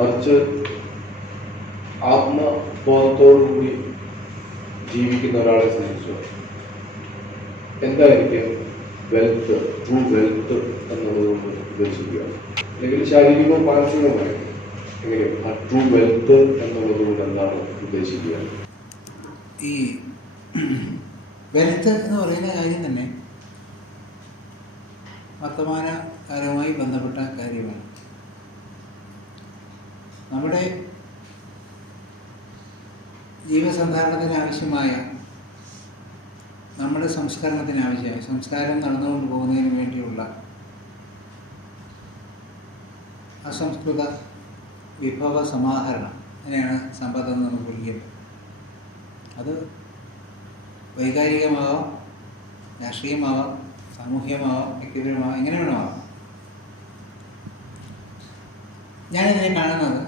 മറിച്ച് ആത്മബോധത്തോടുകൂടി ജീവിക്കുന്ന ഒരാളെ സംബന്ധിച്ചു എന്തായിരിക്കും വെൽത്ത് ട്രൂ വെൽത്ത് എന്നുള്ളതുകൊണ്ട് ഉദ്ദേശിക്കുക? അല്ലെങ്കിൽ ശാരീരികവും മാനസികവുമായി എങ്ങനെ? ആ ട്രൂ വെൽത്ത് എന്നുള്ളതുകൊണ്ട് എന്താണ് ഉദ്ദേശിക്കുക? ഈ വെൽത്ത് എന്ന് പറയുന്ന കാര്യം തന്നെ വർത്തമാനകാലവുമായി ബന്ധപ്പെട്ട കാര്യമാണ്. നമ്മുടെ ജീവസന്ധാരണത്തിന് ആവശ്യമായ നമ്മുടെ സംസ്കരണത്തിന് ആവശ്യമായ സംസ്കാരം നടന്നുകൊണ്ട് പോകുന്നതിന് വേണ്ടിയുള്ള അസംസ്കൃത വിഭവ സമാഹരണം അങ്ങനെയാണ് സമ്പത്തെന്ന് നമുക്ക് വിളിക്കുന്നത്. അത് വൈകാരികമാവാം രാഷ്ട്രീയമാവാം സാമൂഹ്യമാവാം വ്യക്തിപരമാവാം എങ്ങനെ വേണമാവാം. ഞാനിതിനെ കാണുന്നത്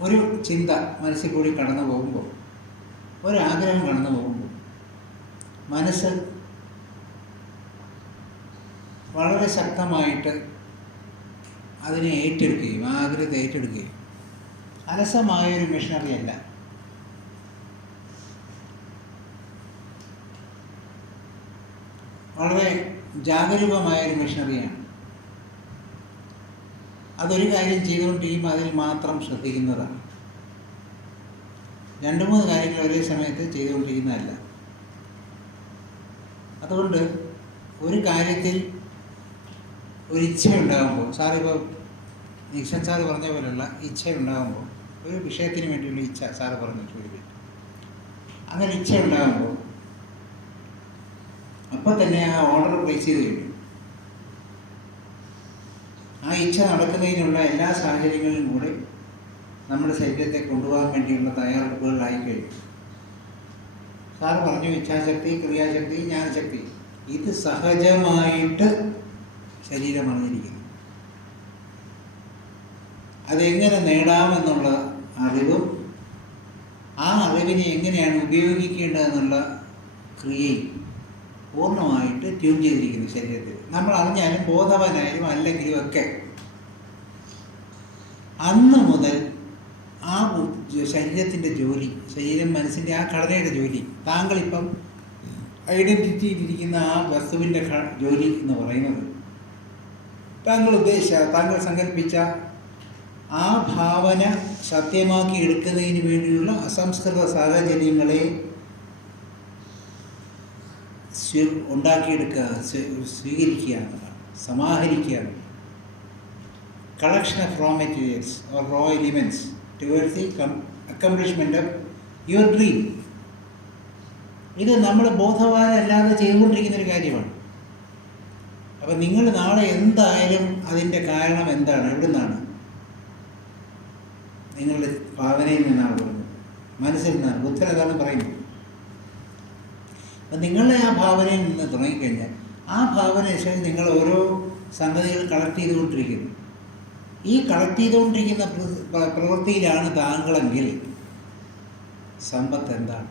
ഒരു ചിന്ത മനസ്സിൽ കൂടി കടന്നു പോകുമ്പോൾ ഒരാഗ്രഹം കടന്നു പോകുമ്പോൾ മനസ്സ് വളരെ ശക്തമായിട്ട് അതിനെ ഏറ്റെടുക്കുകയും ആഗ്രഹത്തെ ഏറ്റെടുക്കുകയും അലസമായൊരു മിഷനറി അല്ല. വളരെ ജാഗരൂകമായ ഒരു മിഷനറിയാണ് അതൊരു കാര്യം ചെയ്തുകൊണ്ടിരിക്കുമ്പോൾ അതിൽ മാത്രം ശ്രദ്ധിക്കുന്നതാണ്. രണ്ട് മൂന്ന് കാര്യങ്ങൾ ഒരേ സമയത്ത് ചെയ്തുകൊണ്ടിരിക്കുന്നതല്ല. അതുകൊണ്ട് ഒരു കാര്യത്തിൽ ഒരു ഇച്ഛ ഉണ്ടാകുമ്പോൾ സാറിപ്പോൾ നിക്ഷൻ സാറ് പറഞ്ഞ പോലെയുള്ള ഇച്ഛ ഉണ്ടാകുമ്പോൾ ഒരു വിഷയത്തിന് വേണ്ടിയുള്ള ഇച്ഛ സാറ് പറഞ്ഞു ചൂടി അങ്ങനെ ഇച്ഛ ഉണ്ടാകുമ്പോൾ അപ്പോൾ തന്നെ ആ ഓർഡർ പ്ലേസ് ചെയ്ത് കഴിഞ്ഞു ആ ഇച്ഛ നടക്കുന്നതിനുള്ള എല്ലാ സാഹചര്യങ്ങളിലും കൂടെ നമ്മുടെ ശരീരത്തെ കൊണ്ടുപോകാൻ വേണ്ടിയുള്ള തയ്യാറെടുപ്പുകളിലായി കഴിഞ്ഞു. സാർ പറഞ്ഞു ഇച്ഛാശക്തി ക്രിയാശക്തി ജ്ഞാനശക്തി ഇത് സഹജമായിട്ട് ശരീരം അറിഞ്ഞിരിക്കുന്നു അതെങ്ങനെ നേടാമെന്നുള്ള അറിവും ആ അറിവിനെ എങ്ങനെയാണ് ഉപയോഗിക്കേണ്ടതെന്നുള്ള ക്രിയയും പൂർണമായിട്ട് ട്യൂൺ ചെയ്തിരിക്കുന്നു ശരീരത്തിൽ. നമ്മൾ അറിഞ്ഞാലും ബോധവാനായാലും അല്ലെങ്കിലും ഒക്കെ. അന്ന് മുതൽ ആ ശരീരത്തിന്റെ ജോലി ശരീരം മനസ്സിന്റെ ആ ഘടനയുടെ ജോലി താങ്കളിപ്പം ഐഡന്റിറ്റിയിലിരിക്കുന്ന ആ വസ്തുവിന്റെ ജോലി എന്ന് പറയുന്നത്. താങ്കൾ ഉദ്ദേശിച്ച താങ്കൾ സങ്കല്പിച്ച ആ ഭാവന സത്യമാക്കി എടുക്കുന്നതിന് വേണ്ടിയുള്ള അസംസ്കൃത സാഹചര്യങ്ങളെ സ്വീ- ഉണ്ടാക്കിയെടുക്കുക സ്വീകരിക്കുക എന്നുള്ളതാണ് സമാഹരിക്കുക collection of raw materials or raw elements towards the accomplishment of your dream ഇത് നമ്മൾ ബോധവാനല്ലാതെ ചെയ്തുകൊണ്ടിരിക്കുന്ന ഒരു കാര്യമാണ്. അപ്പം നിങ്ങൾ നാളെ എന്തായാലും അതിന്റെ കാരണം എന്താണ്? എവിടെ നിന്നാണ് നിങ്ങളുടെ ഭാവനയിൽ നിന്നാണ്. പറയുന്നത് മനസ്സിൽ നിന്നാണ്. ബുദ്ധൻ അതാണ് പറയുന്നത്. അപ്പം നിങ്ങളുടെ ആ ഭാവനയിൽ നിന്ന് തുടങ്ങിക്കഴിഞ്ഞാൽ ആ ഭാവന ശേഷം നിങ്ങൾ ഓരോ സംഗതികൾ കളക്ട് ചെയ്തുകൊണ്ടിരിക്കുന്നു. ഈ കളക്ട് ചെയ്തുകൊണ്ടിരിക്കുന്ന പ്ര- പ്ര- പ്രവൃത്തിയിലാണ് താങ്കളെങ്കിൽ സമ്പത്ത് എന്താണ്?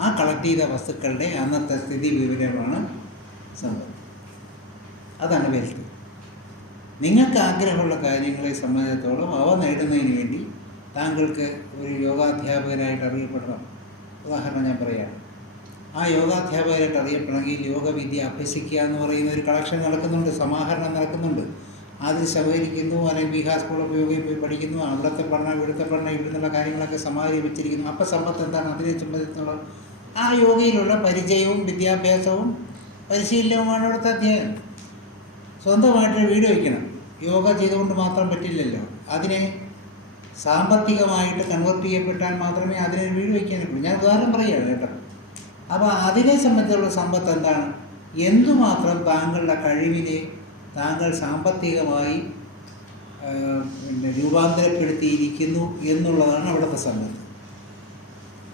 ആ കളക്ട് ചെയ്ത വസ്തുക്കളുടെ അന്നത്തെ സ്ഥിതി വിവരമാണ് സമ്പത്ത്. അതാണ് വെൽത്ത് നിങ്ങൾക്ക് ആഗ്രഹമുള്ള കാര്യങ്ങളെ സംബന്ധിച്ചിടത്തോളം അവ നേടുന്നതിന് വേണ്ടി താങ്കൾക്ക് ഒരു യോഗാധ്യാപകനായിട്ട് അറിയപ്പെടണം. ഉദാഹരണം ഞാൻ പറയാം. ആ യോഗാധ്യാപകരായിട്ട് അറിയപ്പെടണമെങ്കിൽ യോഗവിദ്യ അഭ്യസിക്കുക എന്ന് പറയുന്ന ഒരു കളക്ഷൻ നടക്കുന്നുണ്ട് സമാഹരണം നടക്കുന്നുണ്ട്. അതിൽ സഹകരിക്കുന്നു അല്ലെങ്കിൽ ബീഹാർ സ്കൂൾ യോഗയിൽ പോയി പഠിക്കുന്നു അവിടുത്തെ പഠനം ഇവിടുത്തെ പഠനം ഇവിടുന്നുള്ള കാര്യങ്ങളൊക്കെ സമാഹരിച്ചിരിക്കുന്നു അപ്പം സമ്പത്ത് എന്താണ്? അതിനെ സംബന്ധിച്ചുള്ള ആ യോഗയിലുള്ള പരിചയവും വിദ്യാഭ്യാസവും പരിശീലനവുമാണ് അവിടുത്തെ അധ്യയനം സ്വന്തമായിട്ട് വീട് വയ്ക്കണം. യോഗ ചെയ്തുകൊണ്ട് മാത്രം പറ്റില്ലല്ലോ. അതിനെ സാമ്പത്തികമായിട്ട് കൺവെർട്ട് ചെയ്യപ്പെട്ടാൽ മാത്രമേ അതിനൊരു വീട് വയ്ക്കാൻ പറ്റൂ ഞാൻ ഉദാഹരണം പറയുകയാണ് കേട്ടോ. അപ്പോൾ അതിനെ സംബന്ധിച്ചുള്ള സമ്പത്ത് എന്താണ്? എന്തുമാത്രം താങ്കളുടെ കഴിവിനെ താങ്കൾ സാമ്പത്തികമായി പിന്നെ രൂപാന്തരപ്പെടുത്തിയിരിക്കുന്നു എന്നുള്ളതാണ് അവിടുത്തെ സമ്പത്ത്.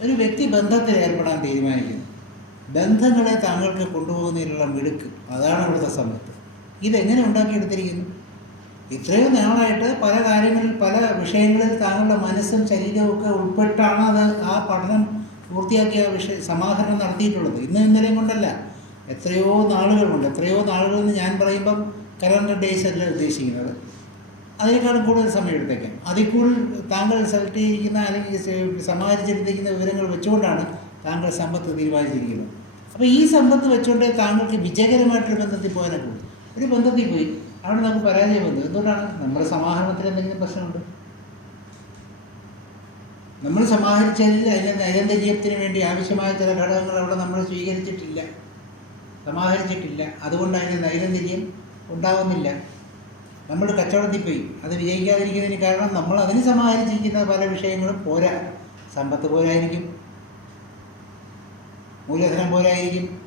ഒരു വ്യക്തി ബന്ധത്തിൽ ഏർപ്പെടാൻ തീരുമാനിക്കുന്നു. ബന്ധങ്ങളെ താങ്കൾക്ക് കൊണ്ടുപോകുന്നതിനുള്ള മിടുക്ക്. അതാണ് അവിടുത്തെ സമ്പത്ത്. ഇതെങ്ങനെ ഉണ്ടാക്കിയെടുത്തിരിക്കുന്നു? ഇത്രയും നാളായിട്ട് പല കാര്യങ്ങൾ വിഷയങ്ങളിൽ താങ്കളുടെ മനസ്സും ശരീരവും ഒക്കെ ഉൾപ്പെട്ടാണ് അത് ആ പഠനം പൂർത്തിയാക്കിയ വിഷയ സമാഹരണം നടത്തിയിട്ടുള്ളത്. ഇന്ന് ഇന്നലെയും കൊണ്ടല്ല. എത്രയോ നാളുകളുണ്ട് എത്രയോ നാളുകൾ എന്ന് ഞാൻ പറയുമ്പം കലണ്ടർ ഡേയ്സ് അല്ല ഉദ്ദേശിക്കുന്നത്. അതിനേക്കാളും കൂടുതൽ സമയം എടുത്തേക്കാം. അതിൽ കൂടുതൽ താങ്കൾ സെലക്ട് ചെയ്തിരിക്കുന്ന അല്ലെങ്കിൽ സെ- സമാഹരിച്ചെടുത്തിരിക്കുന്ന വിവരങ്ങൾ വെച്ചുകൊണ്ടാണ് താങ്കൾ സമ്പത്ത് തീരുമാനിച്ചിരിക്കുന്നത്. അപ്പോൾ ഈ സമ്പത്ത് വെച്ചുകൊണ്ടേ താങ്കൾക്ക് വിജയകരമായിട്ടൊരു ബന്ധത്തിൽ പോകാനൊക്കെ ഒരു ബന്ധത്തിൽ പോയി. അവിടെ നമുക്ക് പരാജയം വന്നു എന്തുകൊണ്ടാണ്? നമ്മുടെ സമാഹരണത്തിൽ എന്തെങ്കിലും പ്രശ്നമുണ്ട്? നമ്മൾ സമാഹരിച്ചതിൽ അതിന്റെ നൈരന്തര്യത്തിന് വേണ്ടി ആവശ്യമായ ചില ഘടകങ്ങൾ അവിടെ നമ്മൾ സ്വീകരിച്ചിട്ടില്ല. സമാഹരിച്ചിട്ടില്ല. അതുകൊണ്ട് അതിന് നൈരന്തര്യം ഉണ്ടാവുന്നില്ല. നമ്മൾ കച്ചവടത്തിൽ പോയി. അത് വിജയിക്കാതിരിക്കുന്നതിന് കാരണം നമ്മൾ അതിന് സമാഹരിച്ചിരിക്കുന്ന പല വിഷയങ്ങളും പോരാ. സമ്പത്ത് പോരായിരിക്കും. മൂലധനം പോരായിരിക്കും.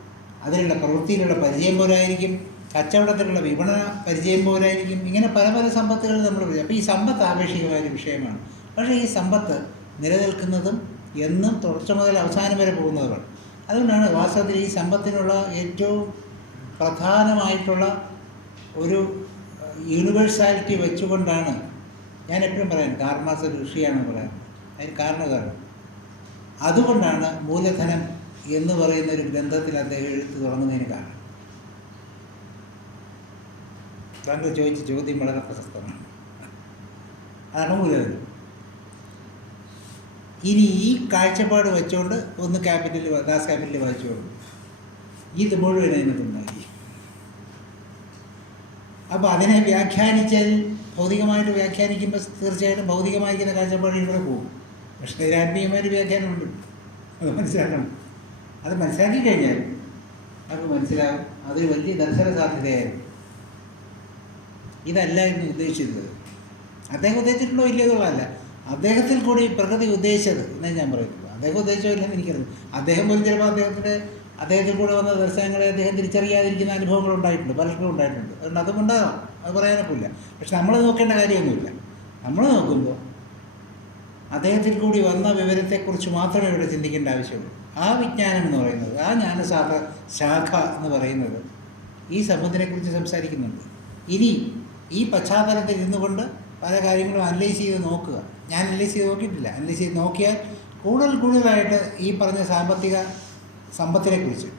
അതിലുള്ള പ്രവൃത്തിയിലുള്ള പരിചയം പോരായിരിക്കും. കച്ചവടത്തിലുള്ള വിപണന പരിചയം പോരായിരിക്കും. ഇങ്ങനെ പല പല സമ്പത്തുകൾ നമ്മൾ അപ്പോൾ ഈ സമ്പത്ത് ആപേക്ഷികമായ ഒരു വിഷയമാണ്. പക്ഷേ ഈ സമ്പത്ത് നിലനിൽക്കുന്നതും എന്നും തുടർച്ച മുതൽ അവസാനം വരെ പോകുന്നതുമാണ് അതുകൊണ്ടാണ് വാസ്തവത്തിൽ ഈ സമ്പത്തിനുള്ള ഏറ്റവും പ്രധാനമായിട്ടുള്ള ഒരു യൂണിവേഴ്സാലിറ്റി വെച്ചുകൊണ്ടാണ് ഞാൻ എപ്പോഴും പറയാൻ കാർമാസ ഋഷിയാണ് പറയാൻ അതിന് കാരണം അതുകൊണ്ടാണ് മൂലധനം എന്ന് പറയുന്ന ഒരു ഗ്രന്ഥത്തിൽ അദ്ദേഹം എഴുത്ത് തുടങ്ങുന്നതിന് കാരണം. താങ്കൾ ചോദിച്ച ചോദ്യം വളരെ പ്രശസ്തമാണ്. അതാണ് മൂലധനം. ഇനി ഈ കാഴ്ചപ്പാട് വെച്ചുകൊണ്ട് ഒന്ന് ക്യാപിറ്റൽ ദാസ് ക്യാപിറ്റൽ വായിച്ചുകൊണ്ട് ഇത് മുഴുവൻ അതിനകത്തുണ്ടായി അപ്പോൾ അതിനെ വ്യാഖ്യാനിച്ചാൽ ഭൗതികമായിട്ട് വ്യാഖ്യാനിക്കുമ്പോൾ തീർച്ചയായിട്ടും ഭൗതികമായിരിക്കുന്ന കാഴ്ചപ്പാട് ഇവിടെ പോകും. പക്ഷേ ഇതിന് ആത്മീയമായൊരു വ്യാഖ്യാനമുണ്ട്. അത് മനസ്സിലാക്കണം. അത് മനസ്സിലാക്കി കഴിഞ്ഞാൽ അത് മനസ്സിലാവും. അതൊരു വലിയ ദർശന സാധ്യതയായിരുന്നു. ഇതല്ലായിരുന്നു ഉദ്ദേശിച്ചത്. അദ്ദേഹം ഉദ്ദേശിച്ചിട്ടുണ്ടോ ഇല്ലയോ എന്നുള്ളതല്ല. അദ്ദേഹത്തിൽ കൂടി പ്രകൃതി ഉദ്ദേശിച്ചത് എന്നേ ഞാൻ പറയുന്നത് അദ്ദേഹം ഉദ്ദേശിച്ചില്ലെന്ന് എനിക്കറിയില്ല. അദ്ദേഹം പോലും ചിലപ്പോൾ അദ്ദേഹത്തിന്റെ അദ്ദേഹത്തിൽ കൂടെ വന്ന ദർശനങ്ങളെ അദ്ദേഹം തിരിച്ചറിയാതിരിക്കുന്ന അനുഭവങ്ങൾ ഉണ്ടായിട്ടുണ്ട് പലർക്കും ഉണ്ടായിട്ടുണ്ട്. അതുകൊണ്ട് അതും ഉണ്ടാകാം. അത് പറയാനൊക്കില്ല. പക്ഷെ നമ്മൾ നോക്കേണ്ട കാര്യമൊന്നുമില്ല. നമ്മൾ നോക്കുമ്പോൾ അദ്ദേഹത്തിൽ കൂടി വന്ന വിവരത്തെക്കുറിച്ച് മാത്രമേ ഇവിടെ ചിന്തിക്കേണ്ട ആവശ്യമുള്ളൂ. ആ വിജ്ഞാനം എന്ന് പറയുന്നത് ആ ജ്ഞാനശാഖ ശാഖ എന്ന് പറയുന്നത് ഈ സമൂഹത്തിനെക്കുറിച്ച് സംസാരിക്കുന്നുണ്ട്. ഇനി ഈ പശ്ചാത്തലത്തിൽ ഇരുന്നുകൊണ്ട് പല കാര്യങ്ങളും അനലൈസ് ചെയ്ത് നോക്കുക. ഞാൻ അനലൈസ് ചെയ്ത് നോക്കിയിട്ടില്ല. അനലൈസ് ചെയ്ത് നോക്കിയാൽ കൂടുതൽ കൂടുതലായിട്ട് ഈ പറഞ്ഞ സാമ്പത്തിക സമ്പത്തിനെക്കുറിച്ച്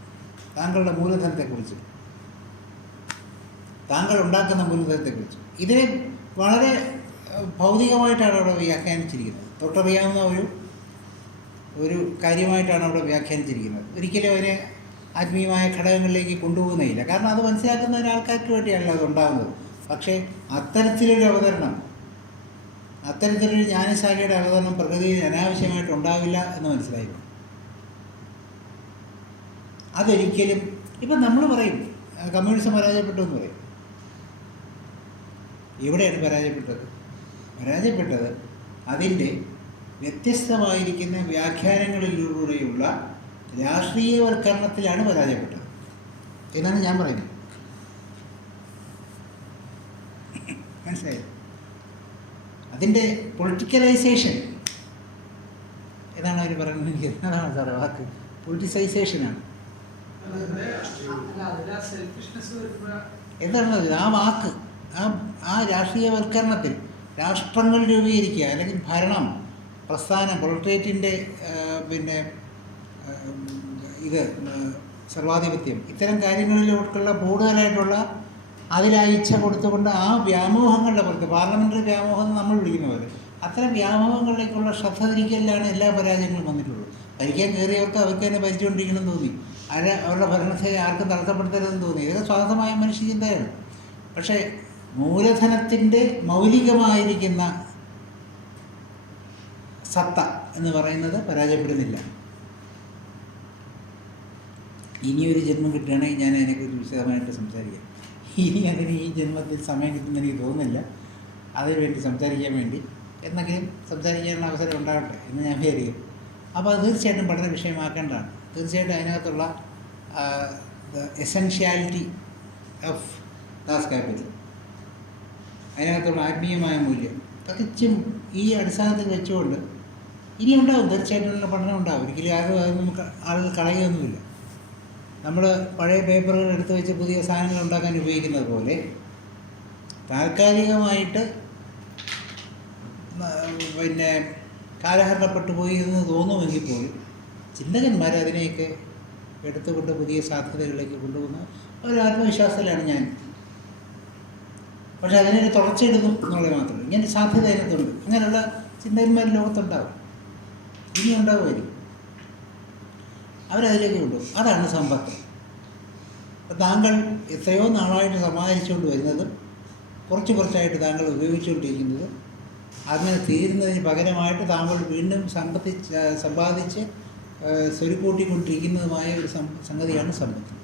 താങ്കളുടെ മൂലധനത്തെക്കുറിച്ച് താങ്കൾ ഉണ്ടാക്കുന്ന മൂലധനത്തെക്കുറിച്ച് ഇതിനെ വളരെ ഭൗതികമായിട്ടാണ് അവിടെ വ്യാഖ്യാനിച്ചിരിക്കുന്നത്. തൊട്ടറിയാവുന്ന ഒരു ഒരു കാര്യമായിട്ടാണ് അവിടെ വ്യാഖ്യാനിച്ചിരിക്കുന്നത്. ഒരിക്കലും അതിനെ ആത്മീയമായ ഘടകങ്ങളിലേക്ക് കൊണ്ടുപോകുന്നതില്ല കാരണം അത് മനസ്സിലാക്കുന്ന ഒരാൾക്കാർക്ക് വേണ്ടിയല്ല അത് ഉണ്ടാകുന്നത് പക്ഷേ അത്തരത്തിലൊരു അവതരണം അത്തരത്തിലൊരു ജ്ഞാനശാഖയുടെ അവതരണം പ്രകൃതിയിൽ അനാവശ്യമായിട്ട് ഉണ്ടാവില്ല എന്ന് മനസ്സിലായി. അതൊരിക്കലും ഇപ്പം നമ്മൾ പറയും കമ്മ്യൂണിസം പരാജയപ്പെട്ടു എന്ന് പറയും. എവിടെയാണ് പരാജയപ്പെട്ടത്. പരാജയപ്പെട്ടത് അതിന്റെ വ്യത്യസ്തമായിരിക്കുന്ന വ്യാഖ്യാനങ്ങളിലൂടെയുള്ള രാഷ്ട്രീയവൽക്കരണത്തിലാണ് പരാജയപ്പെട്ടത് എന്നാണ് ഞാൻ പറയുന്നത്. മനസ്സിലായോ? അതിന്റെ പൊളിറ്റിക്കലൈസേഷൻ ഏതാണ് അവർ പറയുന്നത്? എനിക്ക് അതാണ് സാറേ വാക്ക്? പൊളിറ്റിസൈസേഷനാണ് എന്താണ് ആ വാക്ക് ആ ആ രാഷ്ട്രീയവൽക്കരണത്തിൽ രാഷ്ട്രങ്ങൾ രൂപീകരിക്കുക അല്ലെങ്കിൽ ഭരണം പ്രസ്ഥാനം പ്രൊളറ്റേറ്റിന്റെ പിന്നെ ഇത് സർവാധിപത്യം ഇത്തരം കാര്യങ്ങളിലോട്ടുള്ള കൂടുതലായിട്ടുള്ള അതിലാ ഇച്ഛ കൊടുത്തുകൊണ്ട് ആ വ്യാമോഹങ്ങളുടെ പുറത്ത് പാർലമെന്ററി വ്യാമോഹം എന്ന് നമ്മൾ വിളിക്കുന്നവർ അത്തരം വ്യാമോഹങ്ങളിലേക്കുള്ള ശ്രദ്ധ തിരിക്കലിലാണ് എല്ലാ പരാജയങ്ങളും വന്നിട്ടുള്ളത്. ഭരിക്കാൻ കയറിയവർക്ക് അവർക്ക് തന്നെ ഭരിച്ചുകൊണ്ടിരിക്കണമെന്ന് തോന്നി. അവരെ അവരുടെ ഭരണത്തെ ആർക്കും തടസ്സപ്പെടുത്തരുതെന്ന് തോന്നി. ഇതൊക്കെ സ്വാർത്ഥമായ മനുഷ്യചിന്തയാണ് പക്ഷേ മൂലധനത്തിന്റെ മൗലികമായിരിക്കുന്ന സത്ത എന്ന് പറയുന്നത് പരാജയപ്പെടുന്നില്ല. ഇനിയൊരു ജന്മം കിട്ടുകയാണെങ്കിൽ ഞാൻ അതിനെക്കുറിച്ച് വിശദമായിട്ട് സംസാരിക്കാം. ഇനി അതിന് ഈ ജന്മത്തിൽ സമയം കിട്ടുമെന്ന് എനിക്ക് തോന്നുന്നില്ല. അതിനുവേണ്ടി സംസാരിക്കാൻ വേണ്ടി. എന്നെങ്കിലും സംസാരിക്കാനുള്ള അവസരം ഉണ്ടാകട്ടെ എന്ന് ഞാൻ വിചാരിക്കും അപ്പോൾ അത് തീർച്ചയായിട്ടും പഠന വിഷയമാക്കേണ്ടതാണ്. തീർച്ചയായിട്ടും അതിനകത്തുള്ള the essentiality of Das Kapital അതിനകത്തുള്ള ആത്മീയമായ മൂല്യം തികച്ചും ഈ അടിസ്ഥാനത്തിൽ വെച്ചുകൊണ്ട് ഇനി ഉണ്ടാവും തീർച്ചയായിട്ടും പഠനം ഉണ്ടാവും. ഒരിക്കലും ആരും അത് നമുക്ക് ആളുകൾ കളയുകയൊന്നുമില്ല. നമ്മൾ പഴയ പേപ്പറുകൾ എടുത്തു വെച്ച് പുതിയ സാധനങ്ങൾ ഉണ്ടാക്കാൻ ഉപയോഗിക്കുന്നത് പോലെ താൽക്കാലികമായിട്ട് പിന്നെ കാലഹരണപ്പെട്ടു പോയി എന്ന് തോന്നുമെങ്കിൽ പോലും ചിന്തകന്മാർ അതിനെയൊക്കെ എടുത്തുകൊണ്ട് പുതിയ സാധ്യതകളിലേക്ക് കൊണ്ടുപോകുന്ന ഒരു ആത്മവിശ്വാസത്തിലാണ് ഞാൻ. പക്ഷെ അതിനൊരു തുടർച്ചയെടുക്കും എന്നുള്ളത് മാത്രമേ ഇങ്ങനെ സാധ്യത അതിനകത്തുണ്ട്. അങ്ങനെയുള്ള ചിന്തകന്മാർ ലോകത്തുണ്ടാവും. ഇനി ഉണ്ടാവുമായിരിക്കും അവരതിലേക്ക് വിടും അതാണ് സമ്പത്ത്. താങ്കൾ എത്രയോ നാളായിട്ട് സമാഹരിച്ചുകൊണ്ട് വരുന്നതും കുറച്ച് കുറച്ചായിട്ട് താങ്കൾ ഉപയോഗിച്ചുകൊണ്ടിരിക്കുന്നത് അങ്ങനെ തീരുന്നതിന് പകരമായിട്ട് താങ്കൾ വീണ്ടും സമ്പത്തിച്ച് സമ്പാദിച്ച് സ്വരുക്കൂട്ടിക്കൊണ്ടിരിക്കുന്നതുമായ ഒരു സംഗതിയാണ് സമ്പത്ത്.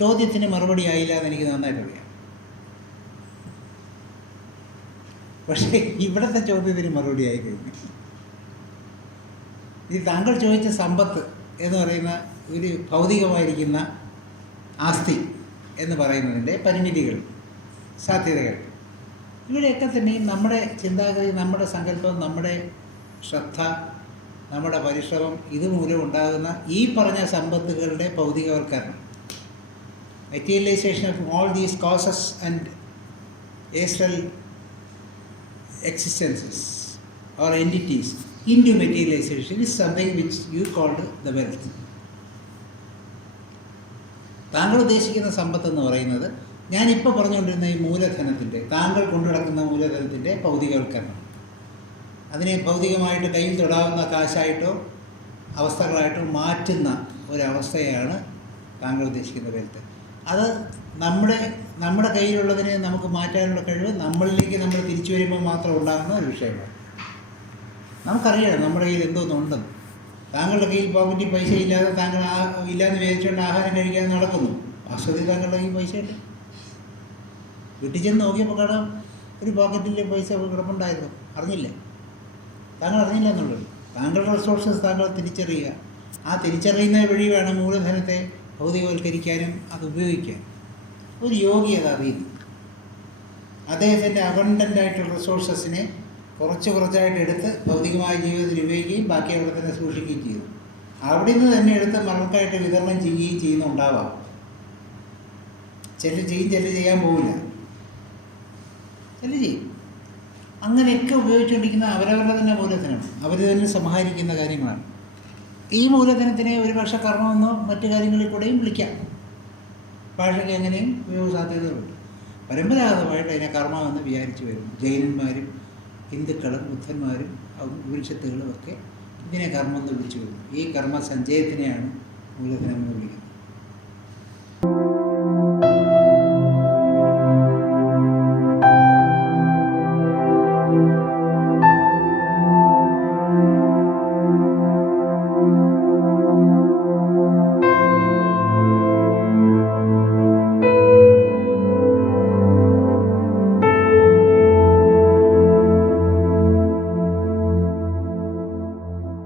ചോദ്യത്തിന് മറുപടി ആയില്ല എന്ന് എനിക്ക് നന്നായിട്ട് അറിയാം. പക്ഷേ ഇവിടുത്തെ ചോദ്യത്തിന് മറുപടി ആയി കഴിഞ്ഞു ഈ താങ്കൾ ചോദിച്ച സമ്പത്ത് എന്ന് പറയുന്ന ഒരു ഭൗതികമായിരിക്കുന്ന ആസ്തി എന്ന് പറയുന്നതിന്റെ പരിമിതികൾ സാധ്യതകൾ. ഇവിടെയൊക്കെ തന്നെയും നമ്മുടെ ചിന്താഗതി നമ്മുടെ സങ്കല്പം നമ്മുടെ ശ്രദ്ധ നമ്മുടെ പരിശ്രമം ഇതുമൂലം ഉണ്ടാകുന്ന ഈ പറഞ്ഞ സമ്പത്തുകളുടെ ഭൗതികവൽക്കരണം. Materialization of all these causes and astral existences or entities into materialization is something which you called the wealth. താങ്കൾ ഉദ്ദേശിക്കുന്ന സമ്പത്ത് എന്ന് പറയുന്നത് ഞാനിപ്പോൾ പറഞ്ഞുകൊണ്ടിരുന്ന ഈ മൂലധനത്തിന്റെ താങ്കൾ കൊണ്ടുനടക്കുന്ന മൂലധനത്തിന്റെ ഭൗതികവൽക്കരണം. അതിനെ ഭൗതികമായിട്ട് കയ്യിൽ തൊടാവുന്ന കാശായിട്ടോ അവസ്ഥകളായിട്ടോ മാറ്റുന്ന ഒരവസ്ഥയാണ് താങ്കൾ ഉദ്ദേശിക്കുന്ന വെൽത്ത് അത് നമ്മുടെ നമ്മുടെ കയ്യിലുള്ളതിനെ നമുക്ക് മാറ്റാനുള്ള കഴിവ് നമ്മളിലേക്ക് നമ്മൾ തിരിച്ചു വരുമ്പോൾ മാത്രം ഉണ്ടാകുന്ന ഒരു വിഷയമാണ്. നമുക്കറിയാം നമ്മുടെ കയ്യിൽ എന്തോന്നുണ്ടെന്ന് താങ്കളുടെ കയ്യിൽ പോക്കറ്റിൽ പൈസ ഇല്ലാതെ താങ്കൾ ആ ഇല്ലാന്ന് വിചാരിച്ചുകൊണ്ട് ആഹാരം കഴിക്കാൻ നടക്കുന്നു. വാസ്തവത്തിൽ താങ്കളുടെ കയ്യിൽ പൈസ ഉണ്ട് വീട്ടിൽ ചെന്ന് നോക്കിയപ്പോൾ കാണാം ഒരു പോക്കറ്റിൽ പൈസ കിടപ്പുണ്ടായിരുന്നു. അറിഞ്ഞില്ലേ? താങ്കൾ അറിഞ്ഞില്ല എന്നുള്ളത്. താങ്കളുടെ റിസോഴ്സസ് താങ്കൾ തിരിച്ചറിയുക. ആ തിരിച്ചറിയുന്ന വഴി വേണം മൂലധനത്തെ ഭൗതികവൽക്കരിക്കാനും അത് ഉപയോഗിക്കാൻ. ഒരു യോഗി അത് അറിയുന്നു അദ്ദേഹത്തിന്റെ അബണ്ടന്റ് ആയിട്ടുള്ള റിസോഴ്സസിനെ കുറച്ച് കുറച്ചായിട്ട് എടുത്ത് ഭൗതികമായ ജീവിതത്തിൽ ഉപയോഗിക്കുകയും ബാക്കി അവിടെ തന്നെ സൂക്ഷിക്കുകയും ചെയ്തു. അവിടെ നിന്ന് തന്നെ എടുത്ത് മക്കൾക്കായിട്ട് വിതരണം ചെയ്യുകയും ചെയ്യുന്നുണ്ടാവാം. ചില ചെയ്യും ചില ചെയ്യാൻ പോവില്ല. ചില ചെയ്യും. അങ്ങനെയൊക്കെ ഉപയോഗിച്ചുകൊണ്ടിരിക്കുന്ന അവരവരുടെ തന്നെ മൂലധനമാണ് അവർ തന്നെ സമാഹരിക്കുന്ന കാര്യങ്ങളാണ്. ഈ മൂലധനത്തിനെ ഒരു പക്ഷെ കർമ്മമെന്നോ മറ്റു കാര്യങ്ങളിൽ കൂടെയും വിളിക്കാം. ഭാഷയ്ക്ക് എങ്ങനെയും ഉപയോഗ സാധ്യതകളുണ്ട് പരമ്പരാഗതമായിട്ട് അതിനെ കർമ്മമെന്ന് വിചാരിച്ചു വരും ജൈനന്മാരും ഹിന്ദുക്കളും ബുദ്ധന്മാരും ഉപനിഷത്തുകളും ഒക്കെ ഇതിനെ കർമ്മം എന്ന് വിളിച്ചു വരുന്നു. ഈ കർമ്മ സഞ്ചയത്തിനെയാണ് മൂലധനം എന്ന് വിളിക്കുന്നത്.